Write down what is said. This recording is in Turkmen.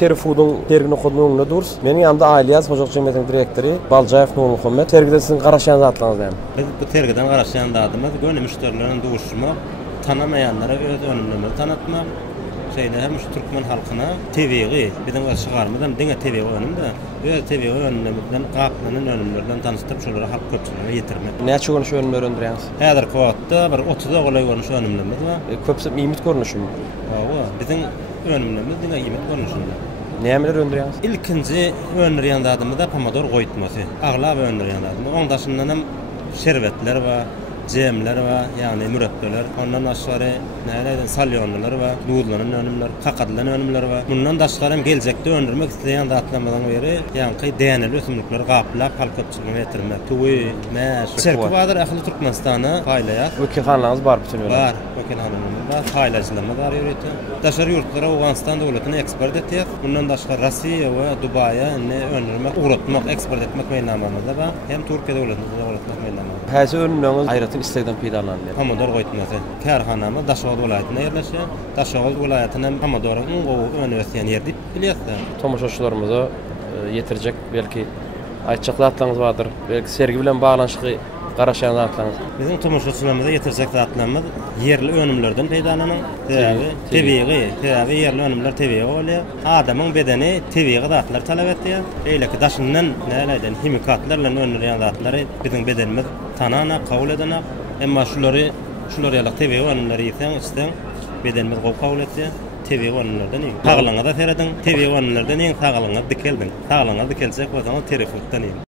Teri Food'un tergini kodununda durs. Menin yanımda Ailiyaz Hocalık Cemiyeti'nin direktörü Balcayev Nurul Muhammed. Tergide sizin qaraşyanyňyzy atlaňyz yani. Biz bu tergiden qaraşýan adamız gönül müşterilerini duşmak, tanamayanlara öz önümlerini tanıtmak. Hem şu Türkmen halkına TV'yi bizim çıgarmadan diňe TV önümde öz TV önümden gaplanan önümlerden tanıştyryp şolara halk köpçüligine ýetirmek. Näçe görnüş önümler öndürýäňiz? Häzir kowatda bir 30 golay görnüş önümlerimiz var. Köpsep ýymit görnüşmi? Hawa, bizim önümlerimiz diňe ýymit görnüşünde. Nämeler öndürýäňiz? İlkinji öndürýän adamda pomidor goýutmasy. Aglap öndürýän adam. Ondaşyndan hem şerbetler we jemler we ýagny mürebbeler, ondan aşgary näleýär salyonlar we nudlaryň önümler, kakadlaryň önümler we bundan daşgary hem geljekde öndürmek isleýän zatlamadan beri ýagny däňeli ösümlikleri gaplap halk köpçüligine ýetirmek. Tuwy, mäş, serkwadyr ahly Türkmenistana faýlaýar. Wekilhanlaryňyz bar bütün öyle. Bar, wekilhanlaryň bar, faýlaçylary bar ýöretýär. Daşary ýurtlara Awganistan döwletine eksport etýär. Bundan daşgary Rossiýa we Dubaýa öndürmek, uğratmak, eksport etmek meýnamamyzda bar, hem Türkiýe döwletine uğratmak meýnamamyzda. Häzir önümleriniz aýratyn islegden peýdalanýar. Pomidor goýutmasy. Karhanamy Daşoğlu welaýatyna ýerleşýär. Daşoğlu welaýatynyň pomodoryň gowy öňe ösýän ýer diýip bilýärler. Tomoşaçylarymyza ýetirjek belki aýtjak zatlaryňyz bardyr. Belki sergi bilen baglanşyky qaraşan zatlaryňyz. Bizim tomoşaçylarymyza ýetirjek zatlarymyz yerli önümlerden peýdalanan, täze yerli önümler tebiği bolýar. Adamyň bedeni tebiği zatlar talap etýär. Eýleki daşyndan näleýär himikatlarla öndürýän zatlary bizim bedenimiz tanana, kabul edene. Emma şulary ýaly tebiği önümleri ýetsen isden bedenimiz kabul etýär. Tebiği önümlerden iň. Taglaňa da seredin, tebiği önümlerden iň taglaňa dikeldiň. Taglaňa dikelsek bolsa Teri Food'dan iň.